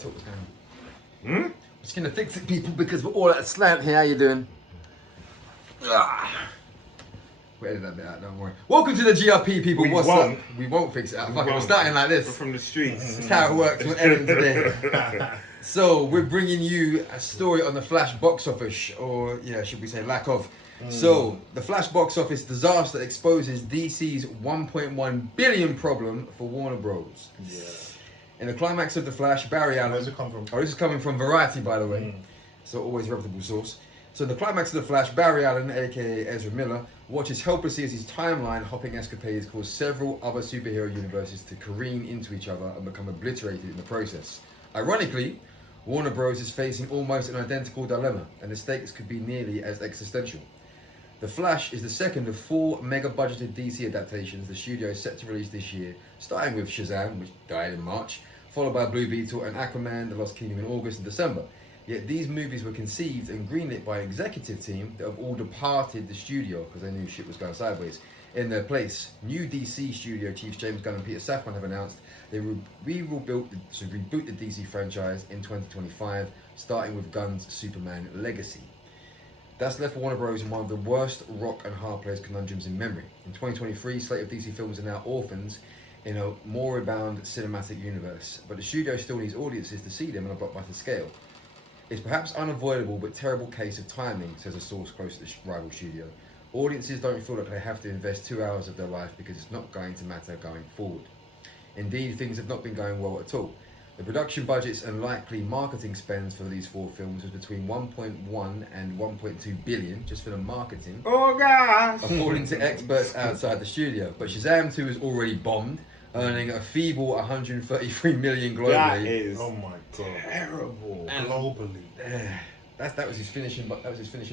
Talk what's going on. I'm just gonna fix it, people, because we're all at a slant here. How you doing? We'll edit that bit out, don't worry. Welcome to the GRP, people. What's up? We won't fix it out. Fuck it, we're starting like this. We're from the streets. That's how it works. We're editing today. So we're bringing you a story on the Flash box office, or should we say lack of. So the Flash box office disaster exposes DC's 1.1 billion problem for Warner Bros. Yeah. In the climax of the Flash, Barry Allen. Where's it come from? Oh, this is coming from Variety, by the way. So always a reputable source. So in the climax of the Flash, Barry Allen, aka Ezra Miller, watches helplessly as his timeline-hopping escapades cause several other superhero universes to careen into each other and become obliterated in the process. Ironically, Warner Bros. Is facing almost an identical dilemma, and the stakes could be nearly as existential. The Flash is the second of 4 mega-budgeted DC adaptations the studio is set to release this year, starting with Shazam, which died in March, followed by Blue Beetle and Aquaman, The Lost Kingdom in August and December. Yet these movies were conceived and greenlit by an executive team that have all departed the studio because they knew shit was going sideways. In their place, new DC studio chiefs James Gunn and Peter Safran have announced they will reboot the DC franchise in 2025, starting with Gunn's Superman Legacy. That's left Warner Bros. In one of the worst rock and hard place conundrums in memory. In 2023, slate of DC films are now orphans in a moribund cinematic universe, but the studio still needs audiences to see them on a blockbuster scale. It's perhaps unavoidable but terrible case of timing, says a source close to the rival studio. Audiences don't feel like they have to invest 2 hours of their life because it's not going to matter going forward. Indeed, things have not been going well at all. The production budgets and likely marketing spends for these 4 films was between 1.1 and 1.2 billion just for the marketing. Oh gosh! According to experts outside the studio. But Shazam 2 is already bombed, earning a feeble 133 million globally. That is Oh my god. terrible. And Globally. that was his finishing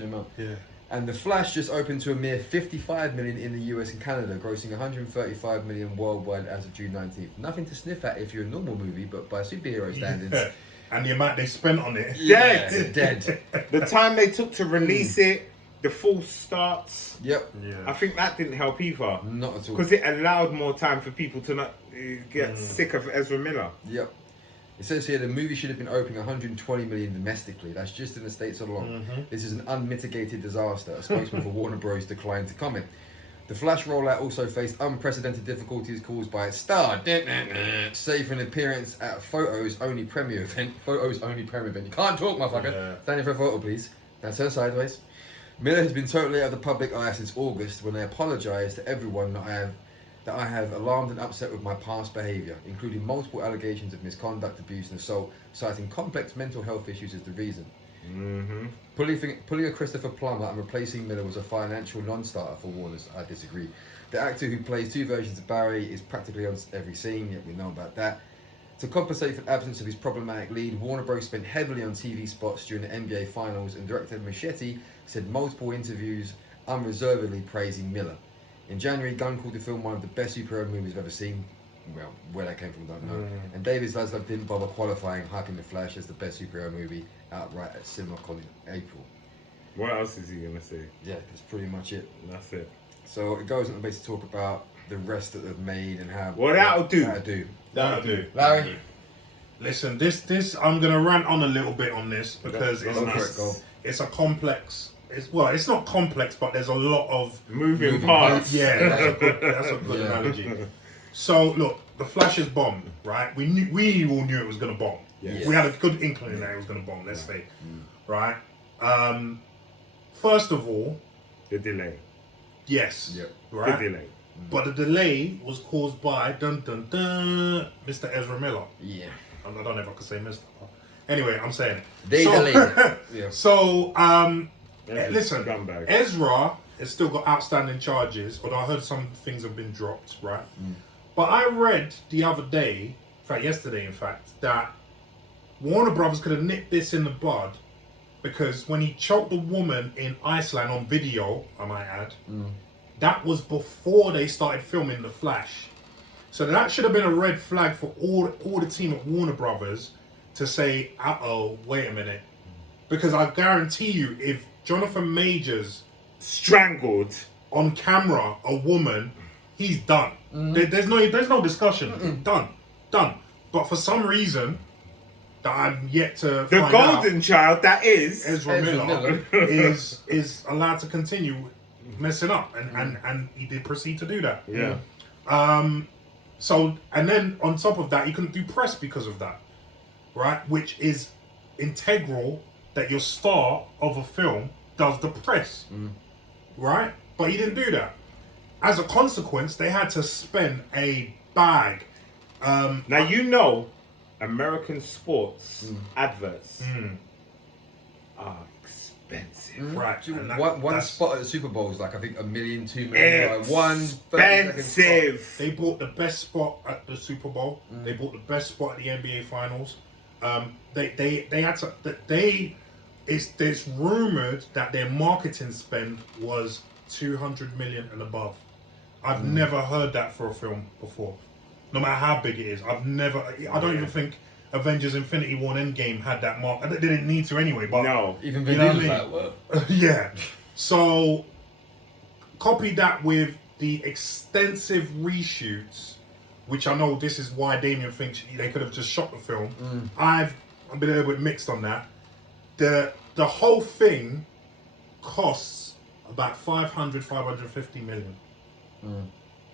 amount. Yeah. And The Flash just opened to a mere 55 million in the US and Canada, grossing 135 million worldwide as of June 19th. Nothing to sniff at if you're a normal movie, but by superhero standards, And the amount they spent on it. dead. The time they took to release it, the false starts, Yep, I think that didn't help either. not at all. Because it allowed more time for people to not get sick of Ezra Miller. Yep. It says here the movie should have been opening 120 million domestically. That's just in the States alone. This is an unmitigated disaster. A spokesman for Warner Bros. Declined to comment. The Flash rollout also faced unprecedented difficulties caused by its star, save for an appearance at Photos Only premiere event. Photos Only premiere event. You can't talk, motherfucker. Yeah. Stand in for a photo, please. Now turn sideways. Miller has been totally out of the public eye since August when I apologised to everyone that I have alarmed and upset with my past behaviour, including multiple allegations of misconduct, abuse and assault, citing complex mental health issues as the reason. Pulling a Christopher Plummer and replacing Miller was a financial non-starter for Warner's. I disagree. The actor who plays 2 versions of Barry is practically on every scene, yet we know about that. To compensate for the absence of his problematic lead, Warner Bros. Spent heavily on TV spots during the NBA Finals, and director Machete said multiple interviews unreservedly praising Miller. In January, Gunn called the film one of the best superhero movies I've ever seen. Well, where that came from, don't know. And David Zaslav didn't bother qualifying, hyping The Flash as the best superhero movie outright at CinemaCon in April. What else is he gonna say? Yeah, that's pretty much it. That's it. So it goes on to basically talk about the rest that they've made and how... Well, that'll do. That'll do. Larry? Listen, this I'm gonna rant on a little bit on this because Go for it, go. it's a complex. It's not complex, but there's a lot of Moving parts. Yeah, that's a good analogy. So look, the Flash is bombed, right? We all knew it was gonna bomb. Yes. We had a good inkling that it was gonna bomb. Let's say, right? First of all, The delay. yes, Yep. right. The delay. But the delay was caused by Mr. Ezra Miller. Yeah. I don't know if I could say Mr. Anyway, I'm saying it. They delayed. Yeah. So, Ezra's listen, scumbag. Ezra has still got outstanding charges, although I heard some things have been dropped, right? But I read the other day, yesterday in fact, that Warner Brothers could have nipped this in the bud because when he choked the woman in Iceland on video, I might add, that was before they started filming The Flash. So that should have been a red flag for all the team at Warner Brothers to say, uh-oh, wait a minute. Because I guarantee you, if Jonathan Majors Strangled. on camera a woman, he's done. There's no discussion. Done. But for some reason, that I'm yet to The find golden out child that is Ezra Ezra Miller Miller. is allowed to continue messing up, and he did proceed to do that. Yeah. So, and then on top of that, he couldn't do press because of that, right? Which is integral, that your star of a film does the press, right? But he didn't do that. As a consequence, they had to spend a bag. Now you know, American sports adverts are expensive. Right. And that- One that's- spot at the Super Bowl is like, I think, $1 million, $2 million. One 30-second spot. Expensive. They bought the best spot at the Super Bowl. They bought the best spot at the NBA Finals. They had to. It's rumored that their marketing spend was 200 million and above. I've never heard that for a film before. No matter how big it is, I've never. I don't even think Avengers: Infinity War and Endgame had that mark. They didn't need to anyway. But No. Even You Vin know what Diesel's I like, mean? well, yeah. So copy that with the extensive reshoots, which I know this is why Damien thinks they could have just shot the film. I've been a little bit mixed on that. The whole thing costs about 550 million.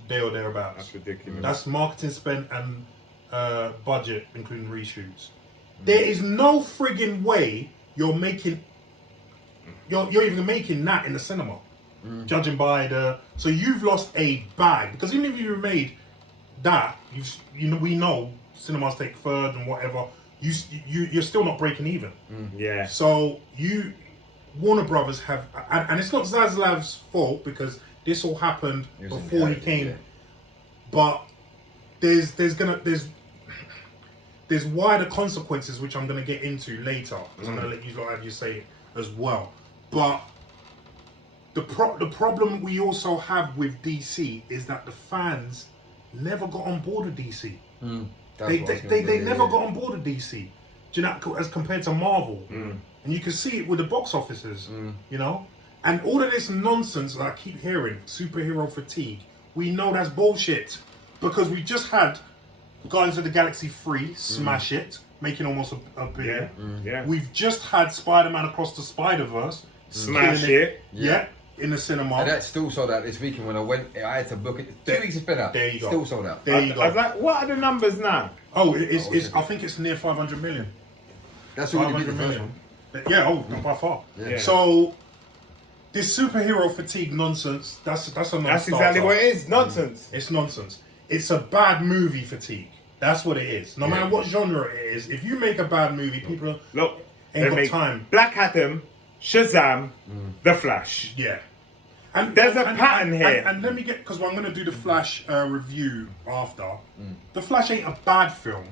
There or thereabouts. That's ridiculous. That's marketing spend and budget, including reshoots. There is no friggin' way you're even making that in the cinema. Judging by so you've lost a bag, because even if you made that, we know cinemas take third and whatever. You're still not breaking even. Yeah. So Warner Brothers have, and it's not Zaslav's fault because this all happened He was in before he the came. yeah. But there's wider consequences which I'm gonna get into later, because I'm gonna let you have you say it as well. But the problem we also have with DC is that the fans never got on board with DC. They never got on board with DC. Do you know, as compared to Marvel, and you can see it with the box offices, you know, and all of this nonsense that I keep hearing, superhero fatigue. We know that's bullshit, because we just had Guardians of the Galaxy 3 smash it, making almost a billion. Yeah. We've just had Spider-Man Across the Spider-Verse Smash killing it. Yeah, in the cinema. And that still sold out this weekend when I went. I had to book it. 2 weeks to spin out. There you go. Still sold out. There you go. I'd like, what are the numbers now? Oh, it's I think it's near 500 million. That's all you beat 500 the first million. one. Yeah, not by far. Yeah. So this superhero fatigue nonsense, that's a non-starter. That's exactly what it is. Nonsense. It's nonsense. It's a bad movie fatigue. That's what it is. No matter what genre it is, if you make a bad movie, people Look, ain't they got make time. Black Adam, Shazam, The Flash. Yeah. And There's a pattern here. And let me get, because I'm going to do the Flash review after. The Flash ain't a bad film.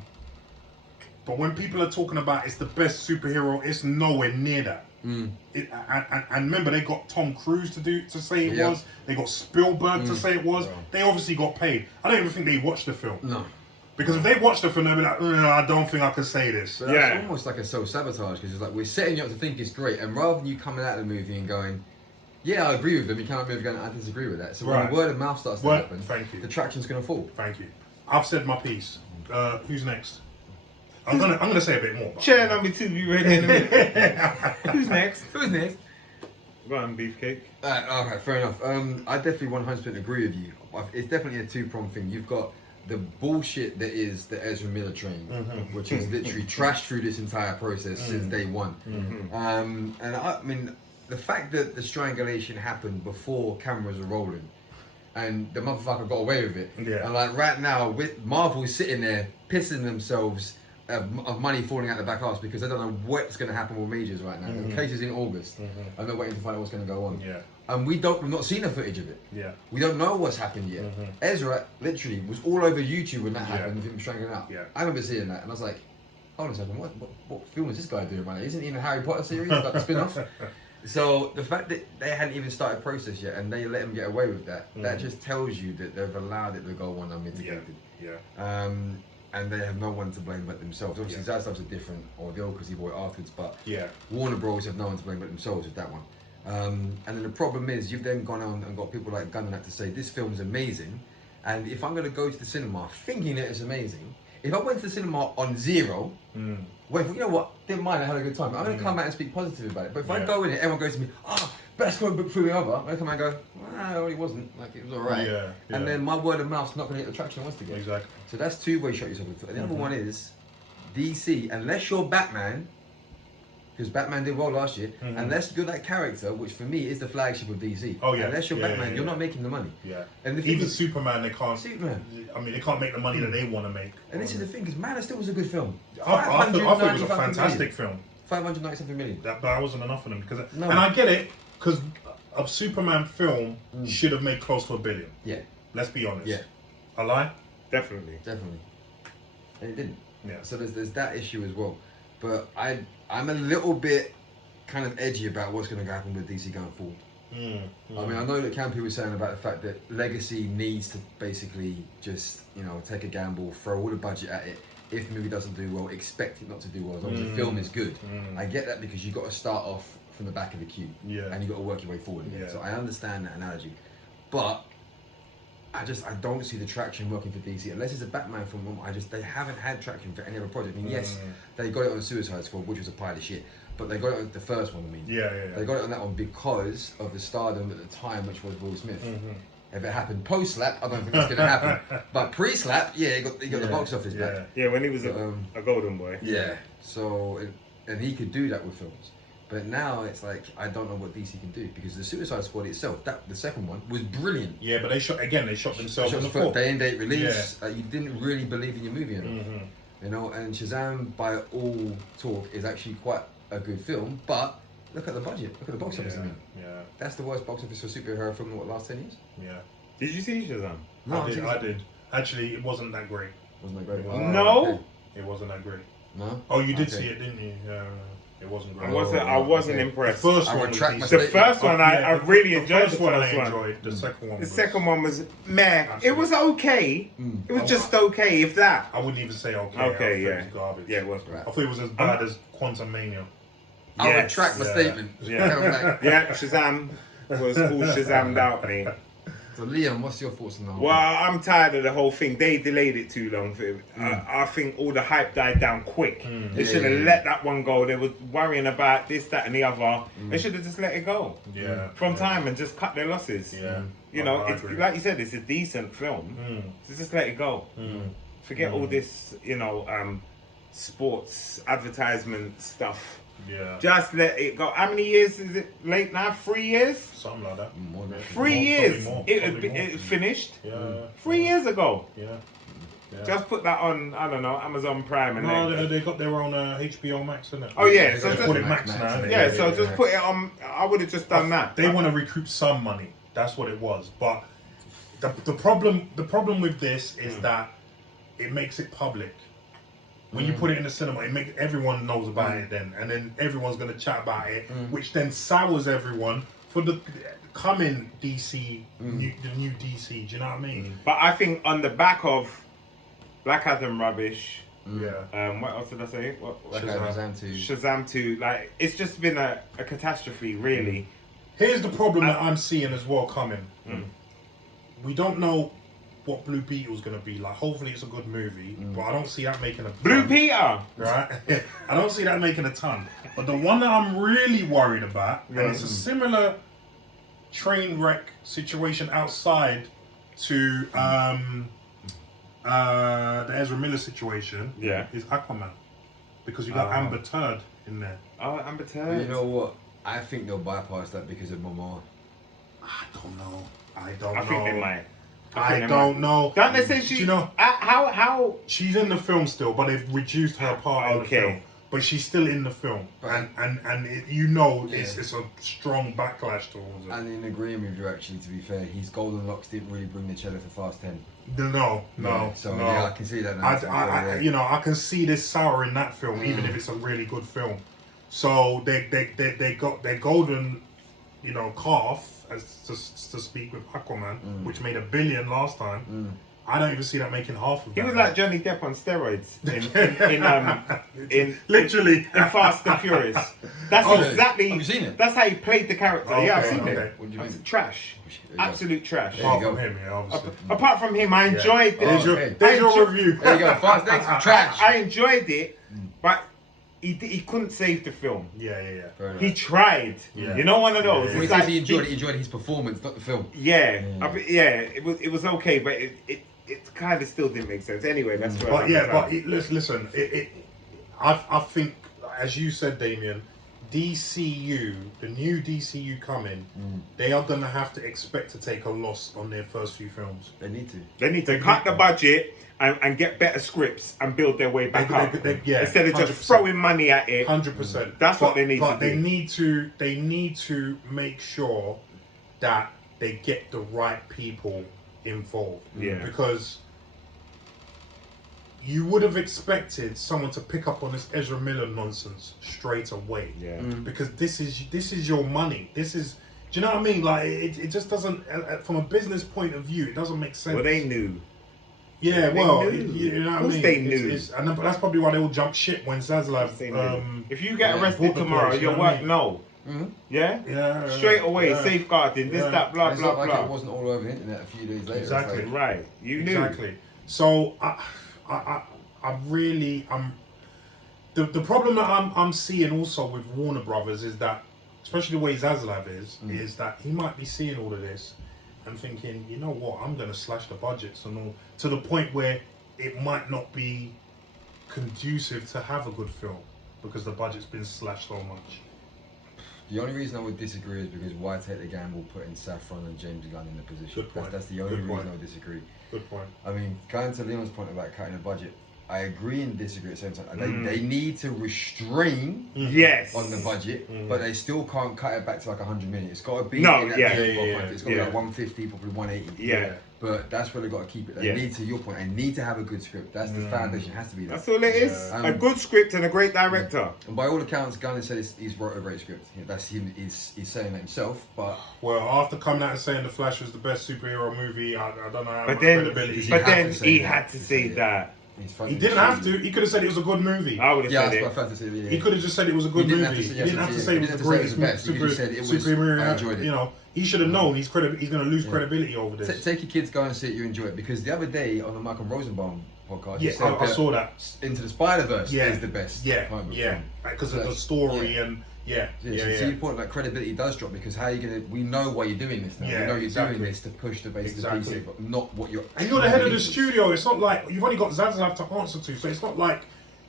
But when people are talking about it's the best superhero, it's nowhere near that. And remember, they got Tom Cruise to say it was. They got Spielberg to say it was. They obviously got paid. I don't even think they watched the film. No. Because if they watched the film, they'd be like, I don't think I can say this. But that's Yeah. almost like a self-sabotage, because it's like we're setting you up to think it's great, and rather than you coming out of the movie and going, yeah, I agree with them, you come out of the movie going, I disagree with that. So when Right. the word of mouth starts to Word- happen, thank you. the traction's going to fall. Thank you. I've said my piece. Who's next? I'm gonna say a bit more. but- Chair number 2 be ready in a minute. Who's next? Who's next? Go on, Beefcake. Okay, fair enough. I definitely 100% agree with you. It's definitely a two-pronged thing. You've got the bullshit that is the Ezra Miller train, which is literally trashed through this entire process since day one. And I mean, the fact that the strangulation happened before cameras were rolling, and the motherfucker got away with it. Yeah. And like right now, with Marvel sitting there pissing themselves of money falling out the back arse because they don't know what's going to happen with majors right now. The case is in August, and they're waiting to find out what's going to go on. Yeah. And we've not seen the footage of it. Yeah. We don't know what's happened yet. Ezra literally was all over YouTube when that Yeah. happened, with him strangling out. Yeah. I remember seeing that, and I was like, hold on a second, what film is this guy doing right now? Isn't he in the Harry Potter series, like the spin-off? So the fact that they hadn't even started process yet, and they let him get away with that, that just tells you that they've allowed it to go on unmitigated. Yeah. And they have no one to blame but themselves. Obviously, Zaslav's a different ordeal because he bought it afterwards, but Yeah. Warner Bros have no one to blame but themselves with that one. And then the problem is you've then gone on and got people like Gunn and that to say this film's amazing, and if I'm going to go to the cinema thinking that it's amazing, If I went to the cinema on zero, well, you know what, didn't mind, I had a good time. I'm going to come out and speak positive about it. But if I go in it, everyone goes to me, best comic book film ever. I come out and go, well, it wasn't. Like, it was alright. Yeah. And then my word of mouth's not going to get the traction it wants to get. Exactly. So that's two ways you shot yourself in the foot. And the other one is DC, unless you're Batman, because Batman did well last year, unless you're that character, which for me is the flagship of DC. Oh yeah. Unless you're Batman, you're not making the money. Yeah. And the Even is, Superman, they can't. Superman. I mean, they can't make the money that they want to make. And this is the thing, because Man of Steel was a good film. I thought it was a fantastic film. 597 million. That wasn't enough for them because, No. and I get it because a Superman film should have made close to $1 billion. Yeah. Let's be honest. Yeah. I lie. Definitely. Definitely. And it didn't. Yeah. So there's that issue as well. But I'm a little bit kind of edgy about what's going to happen with DC going forward. I mean, I know that Campy was saying about the fact that Legacy needs to basically just, take a gamble, throw all the budget at it. If the movie doesn't do well, expect it not to do well as long as the film is good. I get that because you've got to start off from the back of the queue. Yeah. And you've got to work your way forward again. Yeah. So I understand that analogy. But I don't see the traction working for DC unless it's a Batman film. They haven't had traction for any other project. I mean, yes, they got it on Suicide Squad, which was a pile of shit, but they got it on the first one. I mean, Yeah. they got it on that one because of the stardom at the time, which was Will Smith. If it happened post-slap, I don't think it's going to happen. But pre-slap, yeah, he got the box office back. Yeah, when he was a golden boy. Yeah. So, and he could do that with films. But now it's like, I don't know what DC can do because the Suicide Squad itself, the second one, was brilliant. Yeah, but they shot themselves in the foot. Day and date release. You didn't really believe in your movie enough. And Shazam, by all talk, is actually quite a good film. But look at the budget. Look at the box office. I mean, that's the worst box office for a superhero film in the last 10 years. Yeah. Did you see Shazam? No, I did. Actually, it wasn't that great. Wasn't that great? No. Okay. It wasn't that great. No. Oh, you did see it, didn't you? Yeah. It wasn't great. I wasn't impressed. The first I one retract my was The statement. first one I really enjoyed. The first one I first one. enjoyed. The second one. The second one was meh. Absolutely. It was okay. It was just okay, if that. I wouldn't even say okay. Okay, I thought yeah. it was garbage. Yeah, it was. Right. I thought it was as bad as Quantum Mania. I'll Yes. retract my Yeah. statement. Yeah. Come back. Yeah, Shazam was all Shazammed out, mate. So Liam, what's your thoughts on that? Well, I'm tired of the whole thing. They delayed it too long. I think all the hype died down quick. They should have let that one go. They were worrying about this, that, and the other. They should have just let it go. Yeah. From time and just cut their losses. Yeah. You know, I it's, agree. like you said, it's a decent film. So just let it go. Forget all this, sports advertisement stuff. Yeah. Just let it go. How many years is it late now? 3 years? Something like that. More than 3 More, years. probably more. It finished. Yeah. 3 years ago. Yeah. Yeah. Just put that on, I don't know, Amazon Prime and No, then. they got their own HBO Max, isn't it? Oh, yeah, They so call it just- Max now. innit? Yeah, so just put it on. I would have just done that. They want to recoup some money. That's what it was. But the problem with this is that it makes it public. When you put it in the cinema, everyone knows about it then, and then everyone's gonna chat about it, which then sours everyone for the coming DC, the new DC. Do you know what I mean? But I think on the back of Black Adam rubbish, Yeah. what else did I say? Shazam 2. Shazam 2, like, it's just been a catastrophe, really. Here's the problem that I'm seeing as well coming. We don't know what Blue Beetle's gonna be like. Hopefully it's a good movie, but I don't see that making a Blue ton, Peter! right? I don't see that making a ton. But the one that I'm really worried about, and it's a similar train wreck situation outside to the Ezra Miller situation, Yeah. is Aquaman, because you got Amber Turd in there. Oh, Amber But Turd. you know what? I think they'll bypass that because of Momoa. I don't know. I think they might. I don't know. Don't they say she? Do you know? How? She's in the film still, but they've reduced her part in the film. Okay. But she's still in the film, Right. and it's a strong backlash towards it. And in agreeing with you, actually, to be fair, his golden locks didn't really bring the cheddar for Fast 10. No. So no. yeah, I can see that now. I can see this sour in that film, even if it's a really good film. So they got their golden, calf, as to speak, with Aquaman, which made $1 billion last time. I don't even see that making half of that. He was like Johnny Depp on steroids in literally in Fast and Furious. That's Oh, exactly. have you seen it? That's how he played the character. Oh, yeah, I've okay, seen okay. it. What do you mean? Trash. There you go. Absolute trash. There you Apart go. from him, yeah, obviously. Apart from him, I enjoyed Oh, There's it. your, okay. your review. There you go. Fast next trash. I enjoyed it, but he couldn't save the film. Yeah. Fair enough. He tried. Yeah. You know, one of those. Yeah. When he It's says like he enjoyed his performance, not the film. Yeah, it was okay, but it kind of still didn't make sense. Anyway, that's what. But listen. I think, as you said, Damien, DCU, the new DCU coming, they are gonna have to expect to take a loss on their first few films. They need to. They need to cut the budget and get better scripts and build their way back up. Instead of just 100%. throwing money at it. 100%. That's what they need to they do. need to make sure that they get the right people involved. Yeah. Because you would have expected someone to pick up on this Ezra Miller nonsense straight away. Yeah. Because this is your money. This is, do you know what I mean? Like it just doesn't, from a business point of view, it doesn't make sense. Well, they knew. Yeah, They well, knew. you know what I Of course mean. they knew. And that's probably why they all jumped shit when Zaslav. They knew. If you get bought arrested the tomorrow, place, you your know what I work mean? no. Yeah. Yeah. Straight away, yeah. safeguarding this, Yeah. that, blah, It's blah, not like blah. it wasn't all over the internet a few days later. It's Exactly. like, Right. You knew. Exactly. So the problem that I'm seeing also with Warner Brothers is that, especially the way Zaslav is that he might be seeing all of this and thinking, you know what, I'm going to slash the budgets and all, to the point where it might not be conducive to have a good film because the budget's been slashed so much. the only reason I would disagree is because why take the gamble putting Saffron and James Gunn in the position? Good point. That's the only Good reason point. I would disagree. Good point. I mean, going to Leon's point about cutting the budget, I agree and disagree at the same time. They need to restrain Yes. on the budget, but they still can't cut it back to like 100 million. It's got to be No, in that yeah. ballpark. It's got to be Yeah. like 150, probably 180. Yeah. But that's where they got to keep it. They need, to your point, they need to have a good script. That's the foundation. It has to be that. That's all it is. Yeah. A good script and a great director. And by all accounts, Gunn has said he's wrote a great script. That's him. He's saying that himself. But Well, after coming out and saying The Flash was the best superhero movie, I don't know how But much then, credibility he but had then to say he that. had to say that. he's funny. he didn't have to. He could have said it was a good movie. I would have Yeah, said that's it. what I felt to say. Yeah. He could have just said it was a good He didn't movie. have to say- He didn't have to say it was the he didn't have to greatest say it was the best. He could have said it was- superhero. I enjoyed it. You know, he should have known he's going to lose credibility over this. Take your kids, go and see it. You enjoy it because the other day on the Malcolm Rosenbaum podcast, Yeah, he said I saw that. Into the Spider-Verse Yeah, is the best. comic book film. because of So, the story yeah. and So your point, like credibility does drop because how are you gonna? We know why you're doing this now. Yeah, we know you're exactly. doing this to push the base Exactly. of the PC, but not what you're. And you're the head of the is. studio. It's not like you've only got Zaslav to answer to, so it's not like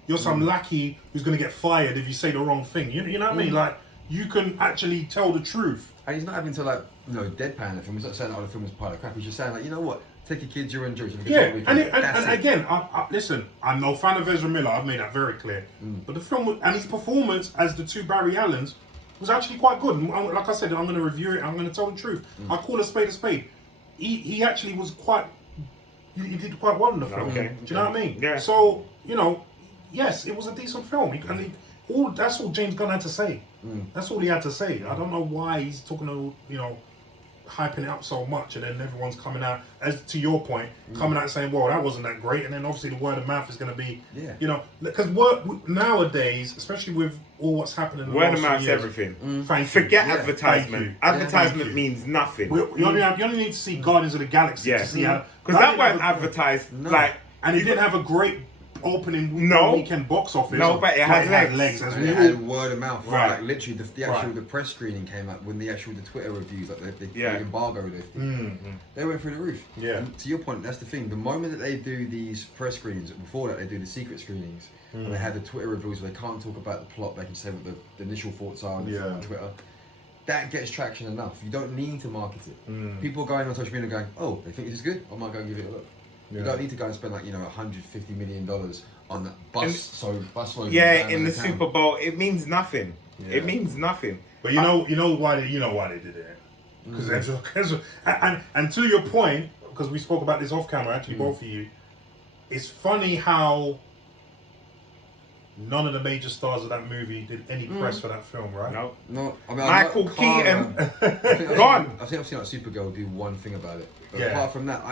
you're some lackey who's going to get fired if you say the wrong thing. You know what I mean? Like you can actually tell the truth. And he's not having to like deadpan the film. He's not saying oh the film is pile of crap. He's just saying like you know what, take your kids, you're enjoying it. Yeah, and again, listen, I'm no fan of Ezra Miller. I've made that very clear. But the film and his performance as the two Barry Allens was actually quite good. And like I said, I'm going to review it. I'm going to tell the truth. I call a spade a spade. He actually was quite. He did quite well in the film. Okay. Do you know what I mean? Yeah. So yes, it was a decent film. That's all James Gunn had to say. That's all he had to say. I don't know why he's talking hyping it up so much, and then everyone's coming out, as to your point, coming out saying, well, that wasn't that great, and then obviously the word of mouth is going to be, because nowadays, especially with all what's happening in the Word last of mouth's few years, everything. thank you. Forget Yeah, advertisement. thank you. Advertisement Thank you. means nothing. You only need to see Guardians of the Galaxy to see how, Because that weren't advertised like. and it didn't have a great opening No. weekend box office. No, but it had legs. as And we it all had word of mouth, Right. like literally the actual Right. the press screening came out when the Twitter reviews, like the Yeah. embargo lifted. They went through the roof. Yeah. And to your point, that's the thing. The moment that they do these press screenings, before that they do the secret screenings, and they have the Twitter reviews where they can't talk about the plot, they can say what the initial thoughts are on the film on Twitter. That gets traction enough. You don't need to market it. People going on social media going, oh, they think this is good, I might go and give it a look. You don't need to go and spend like $150 million on that bus load. Yeah, in the Super Bowl, it means nothing. It means nothing. But you know why they did it, because and to your point, because we spoke about this off camera, actually both of you, it's funny how none of the major stars of that movie did any press for that film, right? No. I mean, Michael Keaton, gone. I think I've seen like Supergirl do one thing about it. But Yeah. apart from that,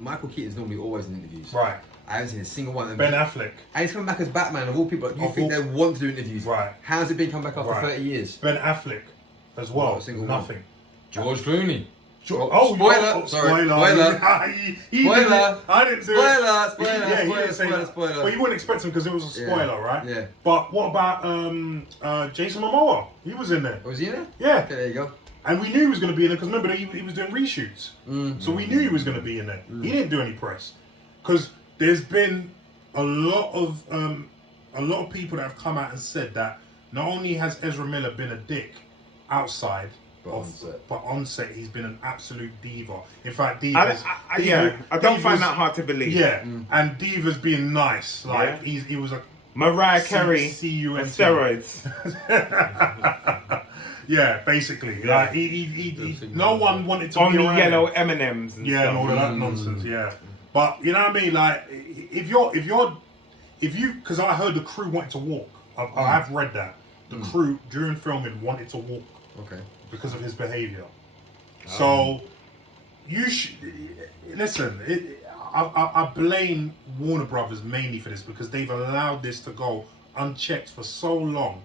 Michael Keaton's normally always in interviews. Right. I haven't seen a single one. Ben Affleck. And he's coming back as Batman of all people. You Of think all- they want to do interviews? Right. How's it been coming back after Right. 30 years? Ben Affleck as well. Not a single Nothing. one. George Clooney. Oh, spoiler! Sorry, spoiler! He Spoiler. did it. I didn't do Spoiler! it. Spoiler! He Spoiler! didn't say Spoiler! that. Spoiler! Well, you wouldn't expect him because it was a spoiler, right? Yeah. But what about Jason Momoa? He was in there. Was he in there? Yeah. Okay, there you go. And we knew he was going to be in there because remember he was doing reshoots. So we knew he was going to be in there. He didn't do any press because there's been a lot of people that have come out and said that not only has Ezra Miller been a dick outside, but on set he's been an absolute diva. In fact, I don't find that hard to believe. Yeah, and diva's being nice. Like he was a Mariah Carey of steroids. Yeah, basically. Yeah. Like he no one wanted to Only be around yellow him. M&Ms and Yeah, and stuff. all of that nonsense. Yeah, but you know what I mean. Like if you, because I heard the crew wanted to walk. I have read that the crew during filming wanted to walk Okay. because of his behavior. So you should listen. I blame Warner Brothers mainly for this because they've allowed this to go unchecked for so long.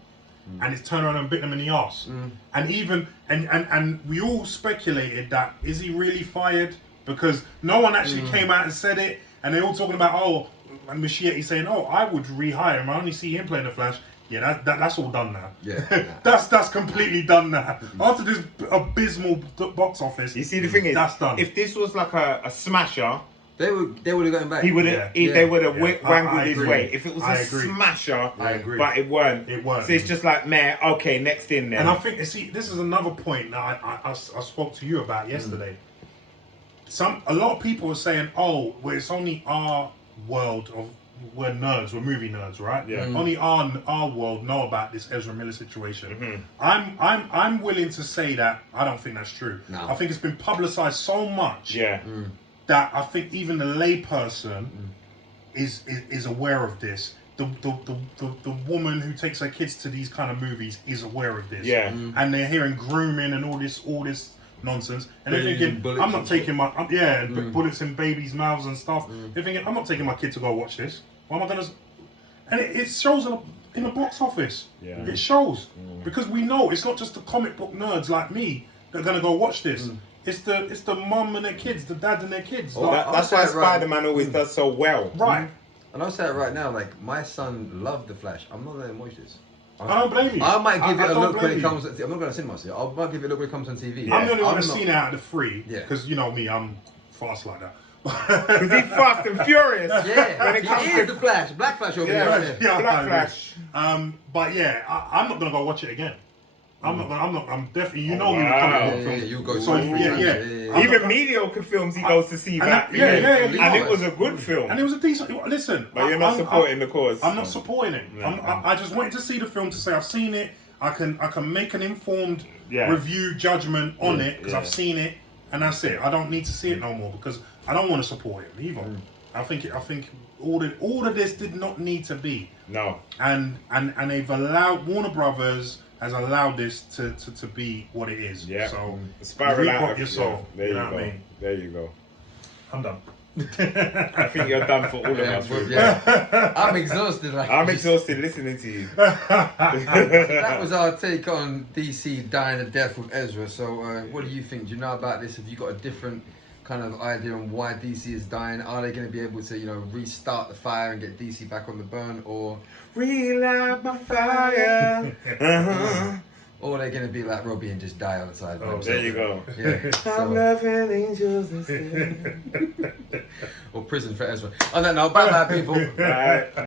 And it's turned around and bit them in the arse. And even and we all speculated that is he really fired? Because no one actually came out and said it, and they're all talking about and Machete saying, I would rehire him. I only see him playing the Flash. Yeah, that's all done now. Yeah. that's completely done now. After this abysmal box office, You see, the thing is, that's done. if this was like a smasher, They would have gotten back. he would have. Yeah. They would have Yeah. wangled I his agree. way. If it was I a agree. smasher, I agree. but it weren't. It weren't. So it's just like, man, okay, next in there. And I think, see, this is another point that I spoke to you about yesterday. A lot of people are saying, well, it's only our world of we're nerds, we're movie nerds, right? Yeah. Only our world know about this Ezra Miller situation. I'm willing to say that I don't think that's true. No. I think it's been publicized so much Yeah. that I think even the layperson is aware of this. The woman who takes her kids to these kind of movies is aware of this. Yeah. And they're hearing grooming and all this nonsense. And they're Babies thinking, and bullets I'm not and taking my bullets in babies' mouths and stuff. They're thinking, I'm not taking my kid to go watch this. Why am I gonna? And it shows in the box office. Yeah. It shows because we know it's not just the comic book nerds like me that are gonna go watch this. It's the mum and their kids, the dad and their kids. Oh, Like, That's why Right. Spider-Man always does so well. right. And I'll say it right now, like my son loved the Flash. I'm not letting him watch this. I don't blame you. I might give it a don't look when blame it you. comes. I'm not going to cinema see it. I might give it a look when it comes on TV. I'm the only one I'm that's not- seen it out of the three. Yeah. Because you know me, I'm fast like that. Because he's fast and furious. Yeah, When it comes he to is the Flash, Black Flash over Yeah, there. right. Yeah. Yeah, Black I agree. Flash. But yeah, I'm not gonna go watch it again. I'm definitely. You know me with wow. comic book Yeah, films. you go So, to yeah. I'm Even not- mediocre films he goes to see And back. that- yeah. And it was a good film. And it was a decent. Listen, But you're not supporting the cause. I'm not supporting it. No. I just wanted to see the film to say I've seen it. I can make an informed Yeah. review judgment on it because yeah. I've seen it, and that's it. I don't need to see it no more because I don't want to support it either. I think all of this did not need to be, No. and they've allowed Warner Brothers has allowed this to be what it is. Yeah. So Spiral reap out what of you sow. There You you know go. what I mean? There you go. I'm done. I think you're done for all of us. really. Yeah. I'm exhausted. Like I'm exhausted listening to you. That was our take on DC dying a death with Ezra. So, what do you think? Do you know about this? Have you got a different kind of idea on why DC is dying? Are they going to be able to, restart the fire and get DC back on the burn, or Relight my fire. or are they going to be like Robbie and just die outside? by There you themselves? go. Yeah. I'm So, loving angels instead. or prison for Ezra. On that note, bye bye, people. Bye.